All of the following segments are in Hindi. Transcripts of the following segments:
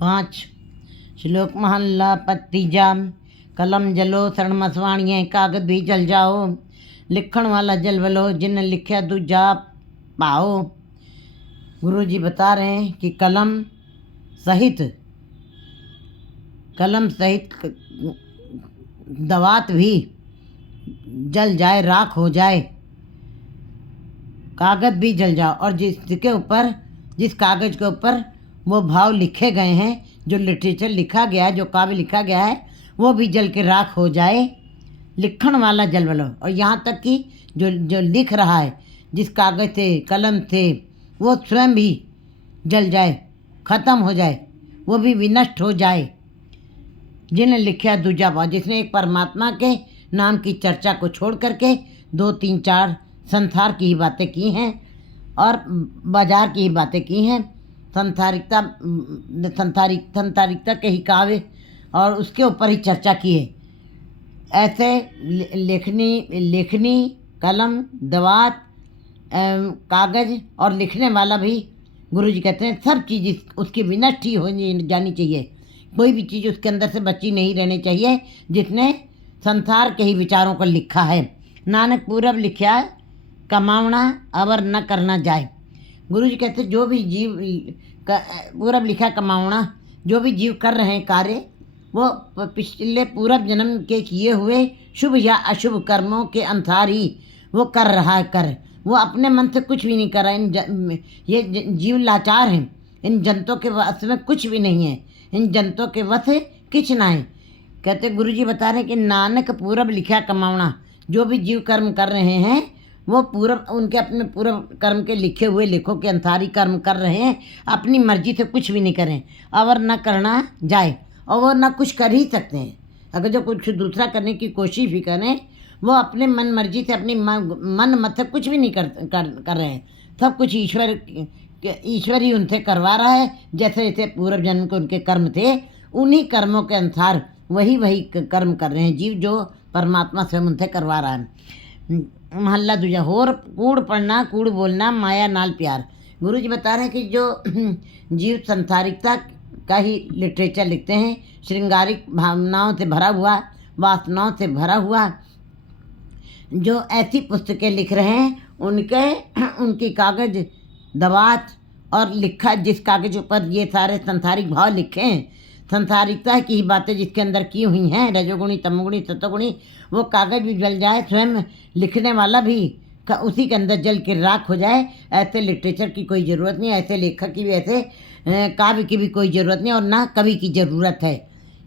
5 श्लोक महल्ला पत्तीजा। कलम जलो शरण मसवाणिए, कागज भी जल जाओ, लिखण वाला जलवलो, जिन लिखया दूजा पाओ। गुरु जी बता रहे हैं कि कलम सहित दवात भी जल जाए, राख हो जाए, कागज भी जल जाओ, और जिस कागज के ऊपर वो भाव लिखे गए हैं, जो लिटरेचर लिखा गया है, जो काव्य लिखा गया है, वो भी जल के राख हो जाए। लिखण वाला जलवलो, और यहाँ तक कि जो लिख रहा है, जिस कागज से, कलम से, वो स्वयं भी जल जाए, खत्म हो जाए, वो भी विनष्ट हो जाए। जिन लिखया दूजा पाओ, जिसने एक परमात्मा के नाम की चर्चा को छोड़ करके 2, 3, 4 संसार की ही बातें की हैं और बाजार की ही बातें की हैं, संसारिकता के ही काव्य और उसके ऊपर ही चर्चा की है। ऐसे लेखनी, कलम, दवात, कागज और लिखने वाला भी गुरु जी कहते हैं सब चीज़ उसकी विनष्ट ही हो जानी चाहिए। कोई भी चीज़ उसके अंदर से बची नहीं रहनी चाहिए, जिसने संसार के ही विचारों को लिखा है। नानक पूरब लिखा कमावना अवर न करना जाए। गुरु जी कहते जो भी जीव पूरब लिखा कमावना, जो भी जीव कर रहे हैं कार्य, वो पिछले पूर्व जन्म के किए हुए शुभ या अशुभ कर्मों के अनुसार ही वो कर रहा है। वो अपने मन से कुछ भी नहीं कर रहा। ये जीव लाचार हैं, इन जंतों के वश में कुछ भी नहीं है, इन जंतों के वश किछ ना है। कहते गुरु जी बता रहे हैं कि नानक पूरब लिखा कमावना, जो भी जीव कर्म कर रहे हैं वो उनके अपने पूर्व कर्म के लिखे हुए लेखों के अनुसार ही कर्म कर रहे हैं, अपनी मर्जी से कुछ भी नहीं करें, अवर न करना जाए, और वो ना कुछ कर ही सकते हैं। अगर जो कुछ दूसरा करने की कोशिश भी करें, वो अपने मन मर्जी से, अपनी मन मत से कुछ भी नहीं कर रहे हैं। सब कुछ ईश्वर ही उनसे करवा रहा है। जैसे जैसे पूर्व जन्म के उनके कर्म थे, उन्हीं कर्मों के अनुसार वही कर्म कर रहे हैं जीव, जो परमात्मा स्वयं उनसे करवा रहा है। महल्ला दूजा। होर कूड़ पढ़ना, कूड़ बोलना, माया नाल प्यार। गुरु जी बता रहे हैं कि जो जीव संसारिकता का ही लिटरेचर लिखते हैं, श्रृंगारिक भावनाओं से भरा हुआ, वासनाओं से भरा हुआ, जो ऐसी पुस्तकें लिख रहे हैं, उनकी कागज दवात और लिखा, जिस कागज पर ये सारे संसारिक भाव लिखे हैं, संसारिकता की ही बातें जिसके अंदर की हुई हैं, रजोगुणी, तमोगुणी, सतोगुणी, वो कागज भी जल जाए, स्वयं लिखने वाला भी उसी के अंदर जल के राख हो जाए। ऐसे लिटरेचर की कोई ज़रूरत नहीं, ऐसे लेखक की भी, ऐसे काव्य की भी कोई ज़रूरत नहीं, और ना कवि की ज़रूरत है।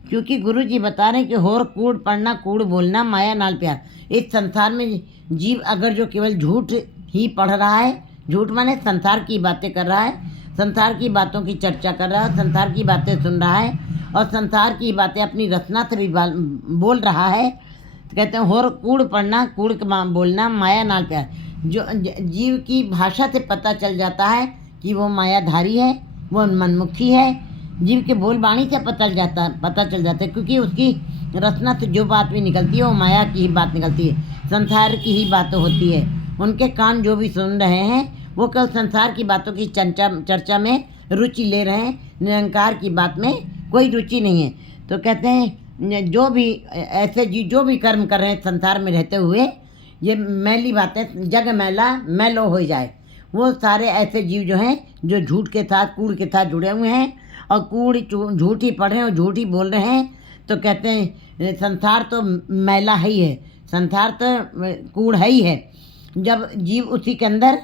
क्योंकि गुरु जी बता रहे हैं कि होर कूड़ पढ़ना, कूड़ बोलना, माया नाल प्यार। इस संसार में जीव अगर जो केवल झूठ ही पढ़ रहा है, झूठ माने संसार की बातें कर रहा है, संसार की बातों की चर्चा कर रहा है, संसार की बातें सुन रहा है, और संसार की बातें अपनी रचना से भी बोल रहा है, तो कहते हैं होर कूड़ पढ़ना, कूड़ बोलना, माया नाल प्यार। जो जीव की भाषा से पता चल जाता है कि वो मायाधारी है, वो मनमुखी है। जीव के बोल बाणी से पता चल जाता है, क्योंकि उसकी रचना से जो बात भी निकलती है वो माया की ही बात निकलती है, संसार की ही बातें होती है। उनके कान जो भी सुन रहे हैं वो केवल संसार की बातों की चर्चा में रुचि ले रहे हैं, निरंकार की बात में कोई रुचि नहीं है। तो कहते हैं जो भी ऐसे जीव जो भी कर्म कर रहे हैं संसार में रहते हुए, ये मैली बातें, जग मैलो हो जाए, वो सारे ऐसे जीव जो हैं, जो झूठ के साथ, कूड़ के साथ जुड़े हुए हैं, और कूड़ झूठ ही पढ़ रहे हैं और झूठ ही बोल रहे हैं। तो कहते हैं संसार तो मैला ही है, संसार तो कूड़ है ही है। जब जीव उसी के अंदर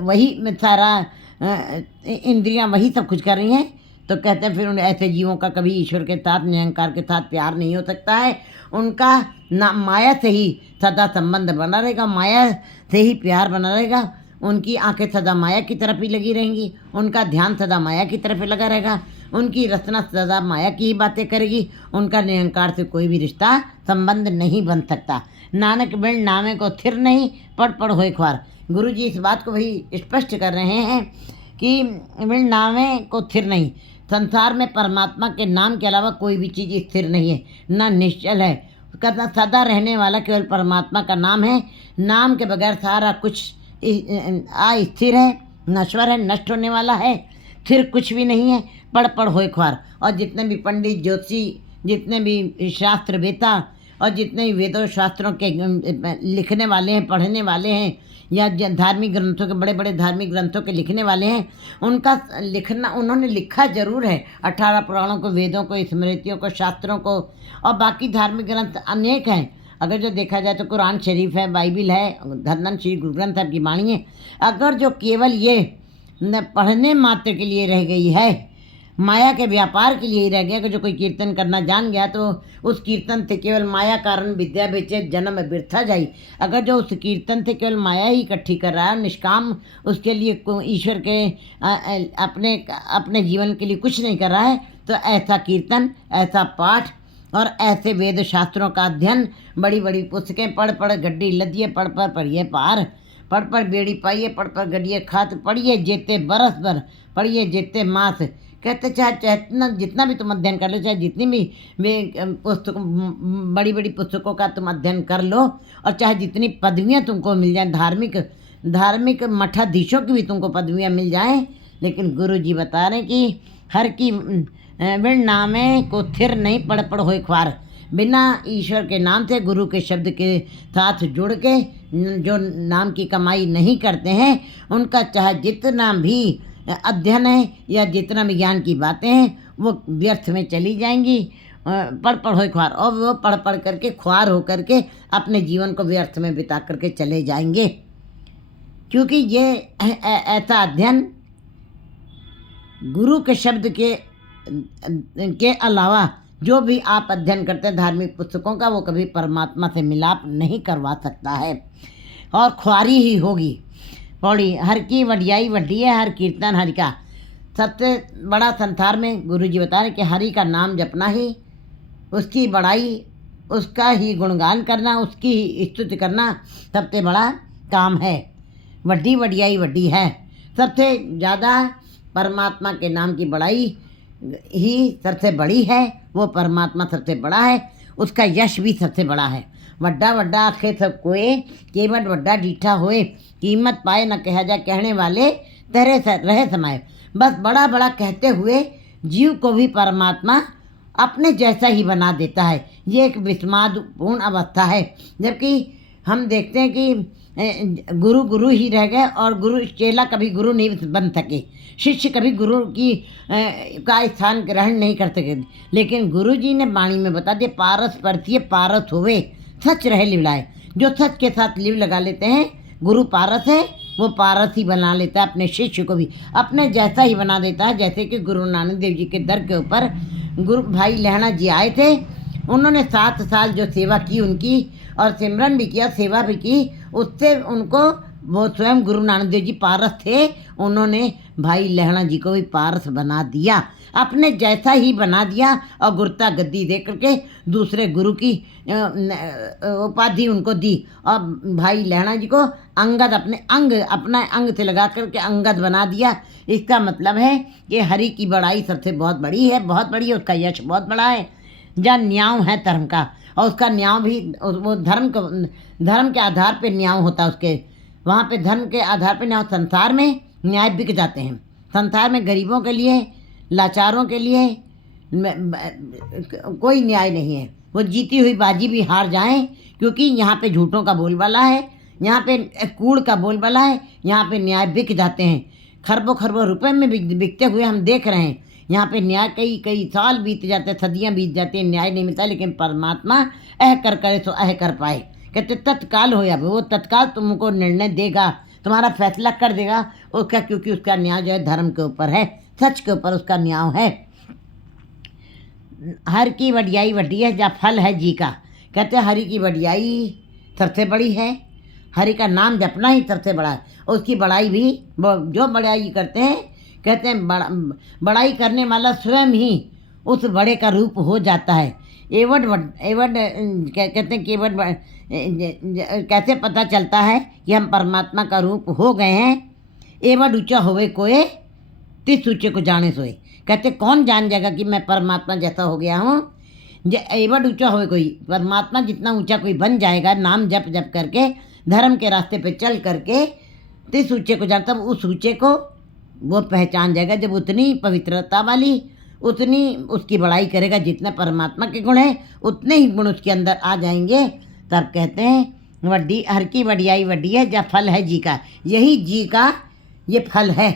वही सारा इंद्रियां वही सब कुछ कर रही हैं, तो कहते हैं फिर उन ऐसे जीवों का कभी ईश्वर के साथ, निरंकार के साथ प्यार नहीं हो सकता है। उनका ना माया से ही सदा संबंध बना रहेगा, माया से ही प्यार बना रहेगा। उनकी आंखें सदा माया की तरफ ही लगी रहेंगी, उनका ध्यान सदा माया की तरफ ही लगा रहेगा, उनकी रचना सदा माया की ही बातें करेगी, उनका निरंकार से कोई भी रिश्ता संबंध नहीं बन सकता। नानक बिन नामे को थिर नहीं, पढ़ होए ख्वार। गुरु जी इस बात को वही स्पष्ट कर रहे हैं कि बिन नामे को थिर नहीं, संसार में परमात्मा के नाम के अलावा कोई भी चीज़ स्थिर नहीं है, ना निश्चल है। कहता सदा रहने वाला केवल परमात्मा का नाम है। नाम के बगैर सारा कुछ अस्थिर है, नश्वर है, नष्ट होने वाला है। फिर कुछ भी नहीं है, पढ़ पढ़ होए ख्वार। और जितने भी पंडित ज्योतिषी, जितने भी शास्त्र वेता और जितने भी वेदों शास्त्रों के लिखने वाले हैं, पढ़ने वाले हैं, या धार्मिक ग्रंथों के, बड़े बड़े धार्मिक ग्रंथों के लिखने वाले हैं, उनका लिखना, उन्होंने लिखा जरूर है 18 पुराणों को, वेदों को, स्मृतियों को, शास्त्रों को, और बाकी धार्मिक ग्रंथ अनेक हैं। अगर जो देखा जाए तो कुरान शरीफ है, बाइबिल है, धन्ना श्री गुरु ग्रंथ साहब की वाणी है। अगर जो केवल ये पढ़ने मात्र के लिए रह गई है, माया के व्यापार के लिए ही रह गया, कि जो कोई कीर्तन करना जान गया तो उस कीर्तन से केवल माया कारण विद्या बेचे जन्म व्यर्था जाई। अगर जो उस कीर्तन से केवल माया ही इकट्ठी कर रहा है, निष्काम उसके लिए ईश्वर के अपने अपने जीवन के लिए कुछ नहीं कर रहा है, तो ऐसा कीर्तन, ऐसा पाठ और ऐसे वेद शास्त्रों का अध्ययन, बड़ी बड़ी पुस्तकें पढ़ पढ़ गड्डी लदिए, पढ़ पढ़ पढ़िए पार, पढ़ पढ़ बेड़ी पाइए, पढ़ पढ़ गड्डिए खात, पढ़िए जेते बरस भर, पढ़िए जेते मास। कहते चाहे जितना भी तुम अध्ययन कर लो, चाहे जितनी भी वे पुस्तक, बड़ी बड़ी पुस्तकों का तुम अध्ययन कर लो, और चाहे जितनी पदवियाँ तुमको मिल जाएं, धार्मिक मठाधीशों की भी तुमको पदवियाँ मिल जाएं, लेकिन गुरु जी बता रहे कि हर की बिन नामे को थिर नहीं, पढ़ पढ़ होए ख्वार। बिना ईश्वर के नाम से, गुरु के शब्द के साथ जुड़ के जो नाम की कमाई नहीं करते हैं, उनका चाहे जितना भी अध्ययन है या जितना भी ज्ञान की बातें हैं, वो व्यर्थ में चली जाएंगी। पढ़ पढ़ होए ख्वार, और वो पढ़ पढ़ करके ख्वार हो करके अपने जीवन को व्यर्थ में बिता करके चले जाएंगे। क्योंकि ये ऐसा अध्ययन गुरु के शब्द के अलावा जो भी आप अध्ययन करते हैं धार्मिक पुस्तकों का, वो कभी परमात्मा से मिलाप नहीं करवा सकता है, और ख्वारी ही होगी। पौड़ी हर की वडियाई वड्डी है, हर कीर्तन हरि का। सबसे बड़ा संसार में गुरु जी बता रहे कि हरि का नाम जपना ही, उसकी बड़ाई, उसका ही गुणगान करना, उसकी ही स्तुति करना सबसे बड़ा काम है। वड्डी वडियाई वड्डी है, सबसे ज़्यादा परमात्मा के नाम की बड़ाई ही सबसे बड़ी है। वो परमात्मा सबसे बड़ा है, उसका यश भी सबसे बड़ा है। वड्डा वड्डा आखे सब कोए, केवट वड्डा डीठा होए, कीमत पाए न कहा जाए, कहने वाले तेरे रहे समाये। बस बड़ा बड़ा कहते हुए जीव को भी परमात्मा अपने जैसा ही बना देता है। ये एक विस्मादपूर्ण अवस्था है। जबकि हम देखते हैं कि गुरु गुरु ही रह गए, और गुरु चेला कभी गुरु नहीं बन सके, शिष्य कभी गुरु की का स्थान ग्रहण नहीं कर सके। लेकिन गुरु जी ने वाणी में बता दिया, पारस परथिय पारस होवे, सच रहे लिवलाए। जो सच के साथ लिव लगा लेते हैं, गुरु पारस है, वो पारस ही बना लेता है, अपने शिष्य को भी अपने जैसा ही बना देता है। जैसे कि गुरु नानक देव जी के दर के ऊपर गुरु भाई लहणा जी आए थे, उन्होंने 7 साल जो सेवा की उनकी, और सिमरन भी किया, सेवा भी की, उससे उनको, वो स्वयं गुरु नानक देव जी पारस थे, उन्होंने भाई लहणा जी को भी पारस बना दिया, अपने जैसा ही बना दिया, और गुरुता गद्दी दे करके दूसरे गुरु की उपाधि उनको दी, और भाई लहणा जी को अंगद अपना अंग से लगा करके अंगद बना दिया। इसका मतलब है कि हरि की बड़ाई सबसे बहुत बड़ी है, बहुत बड़ी है, उसका यश बहुत बड़ा है। जहाँ न्याय है धर्म का, और उसका न्याय भी वो धर्म के आधार पे न्याय होता है उसके, वहाँ पे धर्म के आधार पे न्याय। संसार में न्याय बिक जाते हैं, संसार में गरीबों के लिए, लाचारों के लिए कोई न्याय नहीं है। वो जीती हुई बाजी भी हार जाएं, क्योंकि यहाँ पे झूठों का बोलबाला है, यहाँ पे कूड़ का बोलबाला है, यहाँ पे न्याय बिक जाते हैं। खरबों खरबों रुपए में बिकते हुए हम देख रहे हैं। यहाँ पे न्याय कई साल बीत जाते हैं, सदियाँ बीत जाती हैं, न्याय नहीं मिलता। लेकिन परमात्मा अह कर करे तो अह कर पाए, कहते तत्काल हो या वो तत्काल तुमको निर्णय देगा, तुम्हारा फैसला कर देगा उसका, क्योंकि उसका न्याय जो है धर्म के ऊपर है, सच के ऊपर उसका न्याय है। हर की वडियाई वड्डी है, जहाँ फल है जी का। कहते हैं हरि की वडियाई सबसे बड़ी है, हरि का नाम जपना ही सबसे बड़ा है। उसकी बड़ाई भी, जो बड़ाई करते हैं, कहते हैं बड़ाई करने वाला स्वयं ही उस बड़े का रूप हो जाता है। एवड कहते हैं कि एवड कैसे पता चलता है कि हम परमात्मा का रूप हो गए हैं। एवड ऊंचा होवे कोई, तिस ऊंचे को जाने सोए। कहते कौन जान जाएगा कि मैं परमात्मा जैसा हो गया हूँ। एवड ऊंचा होवे कोई, परमात्मा जितना ऊंचा कोई बन जाएगा नाम जप जप करके, धर्म के रास्ते पे चल करके, तिस ऊंचे को जान, तब उस ऊंचे को वो पहचान जाएगा। जब उतनी पवित्रता वाली, उतनी उसकी बड़ाई करेगा, जितने परमात्मा के गुण हैं उतने ही गुण उसके अंदर आ जाएंगे। तब कहते हैं वड्डी हर की वडियाई वड्डी है, जब फल है जी का। यही जी का ये फल है,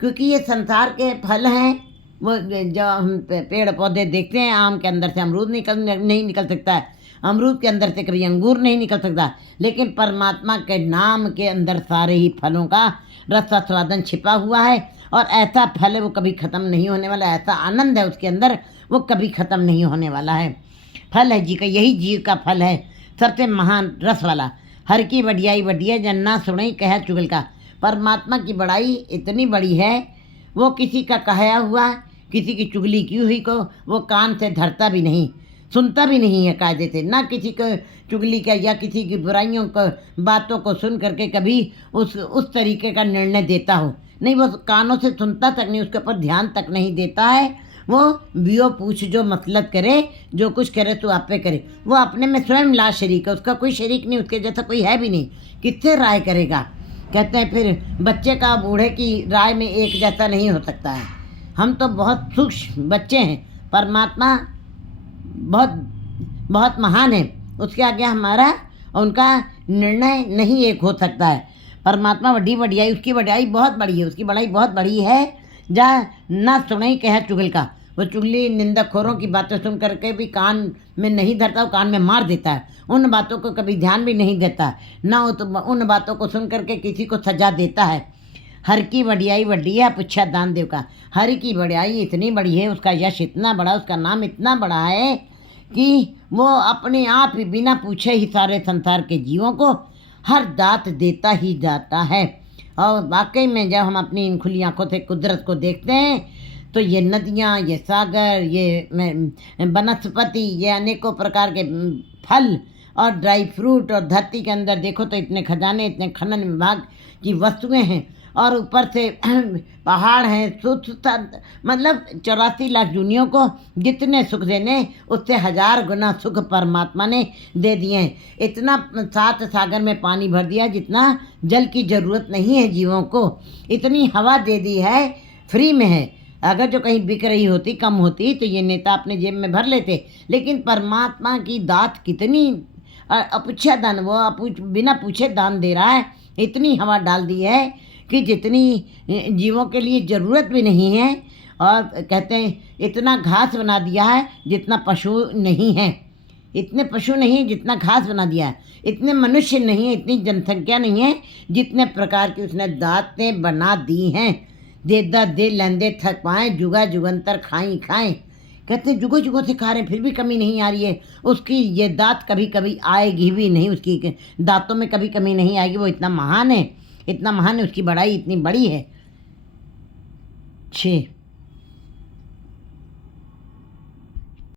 क्योंकि ये संसार के फल हैं। वो जो हम पेड़ पौधे देखते हैं, आम के अंदर से अमरूद नहीं निकल सकता है, अमरूद के अंदर से कभी अंगूर नहीं निकल सकता, लेकिन परमात्मा के नाम के अंदर सारे ही फलों का रस स्वादन छिपा हुआ है। और ऐसा फल है वो कभी ख़त्म नहीं होने वाला, ऐसा आनंद है उसके अंदर वो कभी ख़त्म नहीं होने वाला है। फल है जी का, यही जी का फल है, सबसे महान रस वाला। हर की वडियाई वडिया जन्ना सुनई कह चुगल का। परमात्मा की बड़ाई इतनी बड़ी है, वो किसी का कहा हुआ, किसी की चुगली की हुई को वो कान से धरता भी नहीं, सुनता भी नहीं है कायदे से। ना किसी को चुगली का या किसी की बुराइयों को बातों को सुन करके कभी उस तरीके का निर्णय देता हो, नहीं। वो कानों से सुनता तक नहीं, उसके ऊपर ध्यान तक नहीं देता है। वो बियो पूछ जो मतलब करे, जो कुछ करे तो आप पे करे। वो अपने में स्वयं ला शरीक है, उसका कोई शरीक नहीं, उसके जैसा कोई है भी नहीं, किससे राय करेगा। कहते हैं फिर बच्चे का बूढ़े की राय में एक जैसा नहीं हो सकता है। हम तो बहुत सूक्ष्म बच्चे हैं, परमात्मा बहुत बहुत महान है, उसके आगे हमारा और उनका निर्णय नहीं एक हो सकता है। परमात्मा वड्डी वडियाई, उसकी वडियाई बहुत बड़ी है, उसकी बड़ाई बहुत बड़ी है। जा ना सुनई कह चुगल का। वो चुगली निंदकखोरों की बातें सुन करके भी कान में नहीं धरता, वो कान में मार देता है। उन बातों को कभी ध्यान भी नहीं देता, ना वो तो उन बातों को सुन करके किसी को सजा देता है। हर की वडियाई वड्डी है पूछा दान देव का। हर की वडियाई इतनी बड़ी है, उसका यश इतना बड़ा, उसका नाम इतना बड़ा है कि वो अपने आप ही बिना पूछे ही सारे संसार के जीवों को हर दात देता ही जाता है। और वाकई में जब हम अपनी इन खुली आंखों से कुदरत को देखते हैं तो ये नदियाँ, ये सागर, ये वनस्पति, ये अनेकों प्रकार के फल और ड्राई फ्रूट, और धरती के अंदर देखो तो इतने खजाने, इतने खनन विभाग की वस्तुएं हैं, और ऊपर से पहाड़ हैं, मतलब 84 लाख दुनियों को जितने सुख देने उससे 1000 गुना सुख परमात्मा ने दे दिए हैं। इतना 7 सागर में पानी भर दिया जितना जल की ज़रूरत नहीं है जीवों को। इतनी हवा दे दी है, फ्री में है। अगर जो कहीं बिक रही होती, कम होती, तो ये नेता अपने जेब में भर लेते। लेकिन परमात्मा की दात कितनी अपूछा दान, वो बिना पूछे दान दे रहा है। इतनी हवा डाल दी है कि जितनी जीवों के लिए ज़रूरत भी नहीं है। और कहते हैं इतना घास बना दिया है जितना पशु नहीं है, इतने पशु नहीं जितना घास बना दिया है। इतने मनुष्य नहीं है, इतनी जनसंख्या नहीं है जितने प्रकार की उसने दातें बना दी हैं। दे दा दे लेंदे थक पाएँ, जुगा जुगंतर खाई खाएँ। कहते हैं जुगों जुगों से खा रहे फिर भी कमी नहीं आ रही है उसकी। ये दात कभी कभी आएगी भी नहीं, उसकी दांतों में कभी कमी नहीं आएगी। वो इतना महान है, इतना महान है, उसकी बड़ाई इतनी बड़ी है। 6